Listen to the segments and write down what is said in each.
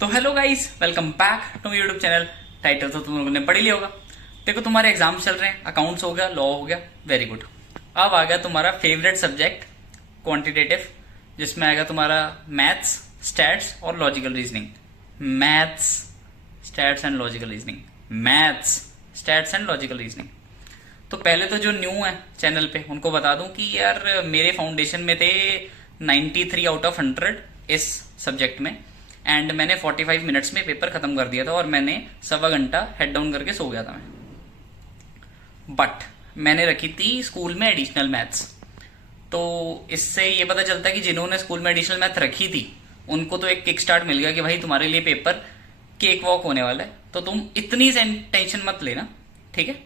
तो hello guys, welcome back to YouTube channel. Title तो तुम लोगों ने पढ़ लिया होगा। देखो, तुम्हारे एग्जाम चल रहे हैं, अकाउंट्स हो गया, लॉ हो गया, वेरी गुड। अब आ गया तुम्हारा फेवरेट सब्जेक्ट क्वांटिटेटिव, जिसमें आएगा तुम्हारा मैथ्स, स्टैट्स और logical reasoning. Maths, stats and logical reasoning, maths, stats and logical reasoning. तो पहले तो जो न्यू है चैनल पे उनको बता दूं कि यार मेरे फाउंडेशन में थे 93 आउट ऑफ 100 इस सब्जेक्ट में, एंड मैंने 45 मिनट्स में पेपर खत्म कर दिया था और मैंने सवा घंटा हेड डाउन करके सो गया था मैं। बट मैंने रखी थी स्कूल में एडिशनल मैथ्स। तो इससे ये पता चलता है कि जिन्होंने स्कूल में एडिशनल मैथ रखी थी उनको तो एक किक स्टार्ट मिल गया कि भाई तुम्हारे लिए पेपर केक वॉक होने वाला है, तो तुम इतनी टेंशन मत लेना, ठीक है।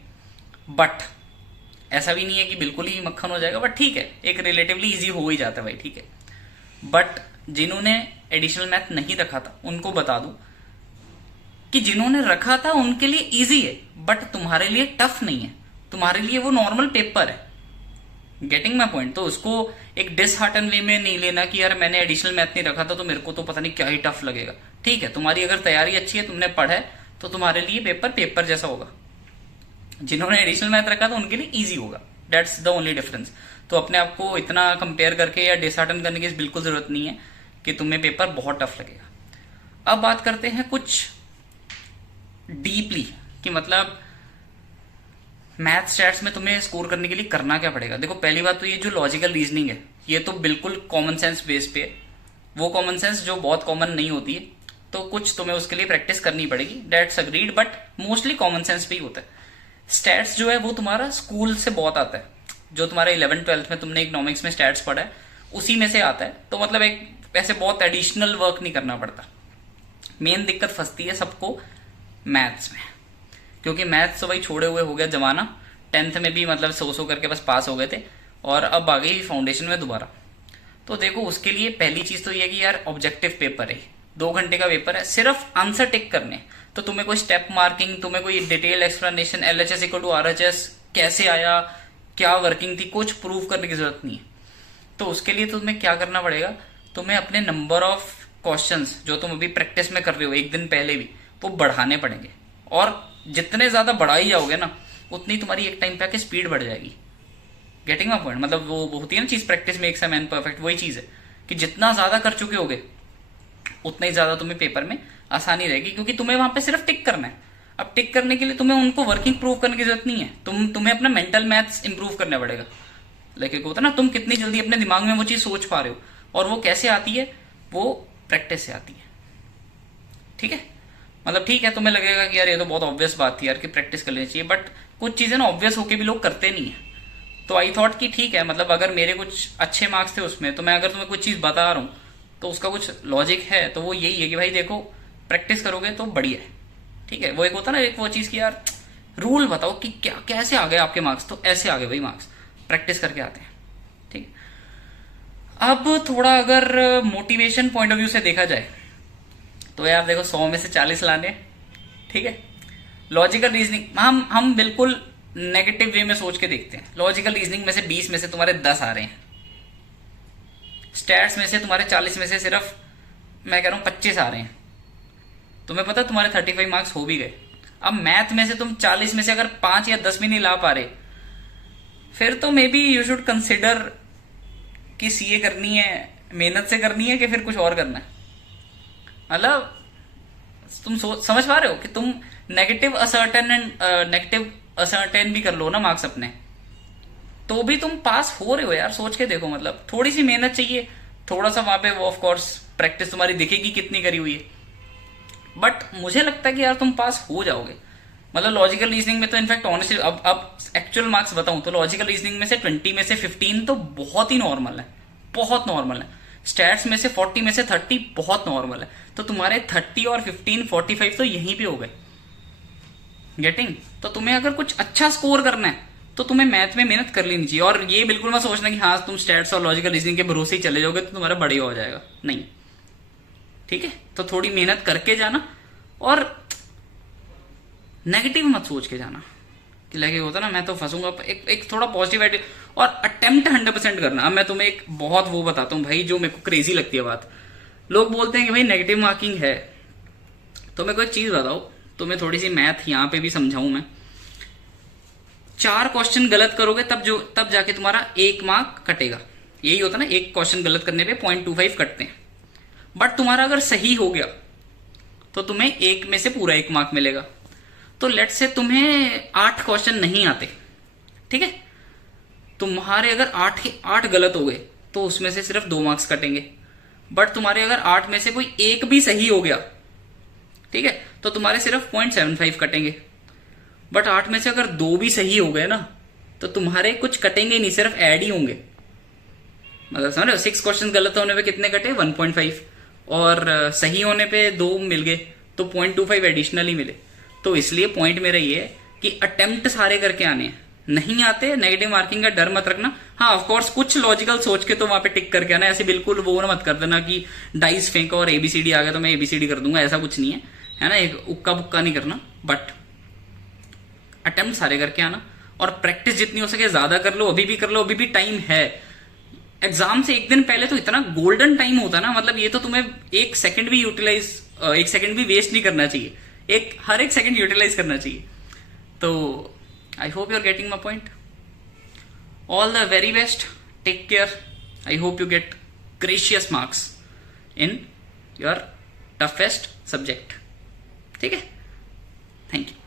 बट ऐसा भी नहीं है कि बिल्कुल ही मक्खन हो जाएगा, बट ठीक है, एक रिलेटिवली इजी हो ही जाता है भाई, ठीक है। बट जिन्होंने एडिशनल मैथ नहीं रखा था उनको बता दूं कि जिन्होंने रखा था उनके लिए इजी है, बट तुम्हारे लिए टफ नहीं है, तुम्हारे लिए वो नॉर्मल पेपर है। Getting my point? तो उसको एक डिसहार्टन वे में नहीं लेना कि यार मैंने एडिशनल मैथ नहीं रखा था तो मेरे को तो पता नहीं क्या ही टफ लगेगा। ठीक है, तुम्हारी अगर तैयारी अच्छी है, तुमने पढ़ा है, तो तुम्हारे लिए पेपर पेपर जैसा होगा। जिन्होंने एडिशनल मैथ रखा था उनके लिए इजी होगा, दैट्स द ओनली डिफरेंस। तो अपने आप को इतना कंपेयर करके या डिसहार्टन करने की बिल्कुल जरूरत नहीं है कि तुम्हें पेपर बहुत टफ लगेगा। अब बात करते हैं कुछ डीपली कि मतलब मैथ स्टैट्स में तुम्हें स्कोर करने के लिए करना क्या पड़ेगा। देखो, पहली बात तो ये जो लॉजिकल रीजनिंग है ये तो बिल्कुल कॉमन सेंस बेस पे है, वो कॉमन सेंस जो बहुत कॉमन नहीं होती है, तो कुछ तुम्हें उसके लिए प्रैक्टिस करनी पड़ेगी, that's agreed, but mostly common sense पे ही होता है। स्टैट्स जो है वो तुम्हारा स्कूल से बहुत आता है, जो तुम्हारा 11th-12th में तुमने इकोनॉमिक्स में स्टैट्स पढ़ा है उसी में से आता है। तो मतलब एक ऐसे बहुत एडिशनल वर्क नहीं करना पड़ता। मेन दिक्कत फंसती है सबको मैथ्स में, क्योंकि मैथ्स तो भाई छोड़े हुए हो गया जमाना। 10th में भी मतलब सो करके बस पास हो गए थे और अब आ गई फाउंडेशन में दोबारा। तो देखो, उसके लिए पहली चीज तो ये कि यार ऑब्जेक्टिव पेपर है, 2 घंटे का पेपर है, सिर्फ आंसर टिक करने। तो तुम्हें कोई स्टेप मार्किंग, तुम्हें कोई detail explanation, LHS equal to RHS कैसे आया, क्या वर्किंग थी, कुछ प्रूव करने की जरूरत नहीं है। तो उसके लिए तुम्हें क्या करना पड़ेगा, तुम्हें अपने नंबर ऑफ क्वेश्चंस जो तुम अभी प्रैक्टिस में कर रहे हो एक दिन पहले भी, वो बढ़ाने पड़ेंगे। और जितने ज्यादा बढ़ाई जाओगे ना, उतनी तुम्हारी एक टाइम पे आके स्पीड बढ़ जाएगी। Getting my point? मतलब वो होती है ना चीज, practice makes a man perfect, वही चीज है कि जितना ज्यादा कर चुके होगे उतना ही ज्यादा तुम्हें पेपर में आसानी रहेगी, क्योंकि तुम्हें वहां पे सिर्फ टिक करना है। अब टिक करने के लिए तुम्हें उनको वर्किंग प्रूव करने की जरूरत नहीं है, तुम्हें अपना मेंटल मैथ्स इंप्रूव करना पड़ेगा। लाइक होता है ना, तुम कितनी जल्दी अपने दिमाग में वो चीज सोच पा रहे हो, और वो कैसे आती है, वो प्रैक्टिस से आती है, ठीक है। मतलब ठीक है, तुम्हें लगेगा कि यार ये तो बहुत ऑब्वियस बात थी यार कि प्रैक्टिस कर लेनी चाहिए, बट कुछ चीजें ना ऑब्वियस होके भी लोग करते नहीं है। तो आई थॉट कि ठीक है, मतलब अगर मेरे कुछ अच्छे मार्क्स थे उसमें, तो मैं अगर तुम्हें कुछ चीज बता रहा हूँ तो उसका कुछ लॉजिक है, तो वो यही है कि भाई देखो, प्रैक्टिस करोगे तो बढ़िया है, ठीक है। वो एक होता ना, एक वो चीज की यार रूल बताओ कि क्या कैसे आ गए आपके मार्क्स, तो ऐसे आ गए भाई मार्क्स, प्रैक्टिस करके आते हैं, ठीक है। अब थोड़ा अगर मोटिवेशन पॉइंट ऑफ व्यू से देखा जाए तो यार देखो, 100 में से 40 लाने, ठीक है। लॉजिकल रीजनिंग हम बिल्कुल नेगेटिव वे में सोच के देखते हैं। लॉजिकल रीजनिंग में से 20 में से तुम्हारे 10 आ रहे हैं, स्टैट्स में से तुम्हारे 40 में से सिर्फ मैं कह रहा हूं 25 आ रहे हैं। तुम्हें पता तुम्हारे 35 मार्क्स हो भी गए। अब मैथ में से तुम 40 में से अगर 5 या 10 भी नहीं ला पा रहे, फिर तो may be you should consider कि सीए करनी है, मेहनत से करनी है, कि फिर कुछ और करना है। मतलब तुम समझ पा रहे हो कि तुम नेगेटिव असर्टेन भी कर लो ना मार्क्स अपने, तो भी तुम पास हो रहे हो यार। सोच के देखो, मतलब थोड़ी सी मेहनत चाहिए, थोड़ा सा वहां पे वो ऑफ कोर्स प्रैक्टिस तुम्हारी दिखेगी कितनी करी हुई है, बट मुझे लगता है कि यार तुम पास हो जाओगे। मतलब लॉजिकल रीजनिंग में तो इनफैक्ट ऑनेस्टली अब एक्चुअल मार्क्स बताऊं तो लॉजिकल रीजनिंग में से 20 में से 15 तो बहुत ही नॉर्मल है, बहुत नॉर्मल है। स्टैट्स में से 40 में से 30 बहुत नॉर्मल है। तो तुम्हारे 30 और 15 45 तो यहीं पे हो गए। गेटिंग? तो तुम्हें अगर कुछ अच्छा स्कोर करना है तो तुम्हें मैथ में मेहनत कर लेनी चाहिए। और ये बिल्कुल मत सोचना कि हाँ तुम स्टैट्स और लॉजिकल रीजनिंग के भरोसे ही चले जाओगे तो तुम्हारा बढ़िया हो जाएगा, नहीं, ठीक है। तो थोड़ी मेहनत करके जाना और नेगेटिव मत सोच के जाना कि लगे होता ना मैं तो फंसूंगा। एक थोड़ा पॉजिटिव एटीट्यूड और अटेम्प्ट 100% करना। अब मैं तुम्हें एक बहुत वो बताता हूँ भाई, जो मेरे को क्रेजी लगती है बात। लोग बोलते हैं कि भाई नेगेटिव मार्किंग है, तो मेरे को एक चीज बताओ, तुम्हें थोड़ी सी मैथ यहाँ पे भी समझाऊं मैं। 4 क्वेश्चन गलत करोगे तब जाके तुम्हारा 1 मार्क कटेगा। यही होता ना, एक क्वेश्चन गलत करने पे 0.25 कटते हैं। बट तुम्हारा अगर सही हो गया तो तुम्हें 1 में से पूरा 1 मार्क मिलेगा। तो लेट से तुम्हें 8 क्वेश्चन नहीं आते, ठीक है, तुम्हारे अगर 8 के 8 गलत हो गए तो उसमें से सिर्फ 2 मार्क्स कटेंगे। बट तुम्हारे अगर 8 में से कोई एक भी सही हो गया, ठीक है, तो तुम्हारे सिर्फ 0.75 कटेंगे। बट 8 में से अगर 2 भी सही हो गए ना तो तुम्हारे कुछ कटेंगे नहीं, सिर्फ ऐड ही होंगे। मतलब समझ रहे हो, 6 क्वेश्चन गलत होने पे कितने कटे, 1.5, और सही होने पे 2 मिल गए तो 0.25 एडिशनल ही मिले। तो इसलिए पॉइंट मेरा ये है कि अटेम्प्ट सारे करके आने हैं, नहीं आते नेगेटिव मार्किंग का डर मत रखना। हाँ ऑफ कोर्स कुछ लॉजिकल सोच के तो वहां पे टिक करके आना, ऐसे बिल्कुल वो ना मत कर देना कि डाइस फेंको और एबीसीडी आ गया तो मैं एबीसीडी कर दूंगा, ऐसा कुछ नहीं है ना, एक उक्का बुक्का नहीं करना। बट अटेम्प्ट सारे करके आना और प्रैक्टिस जितनी हो सके ज्यादा कर लो, अभी भी कर लो, अभी भी टाइम है। एग्जाम से एक दिन पहले तो इतना गोल्डन टाइम होता है ना, मतलब ये तो तुम्हें 1 सेकंड भी यूटिलाइज, 1 सेकंड भी वेस्ट नहीं करना चाहिए, हर एक सेकंड यूटिलाइज करना चाहिए। तो I hope you are getting my point. All the very best, take care, I hope you get gracious marks in your toughest subject, ठीक है, थैंक यू।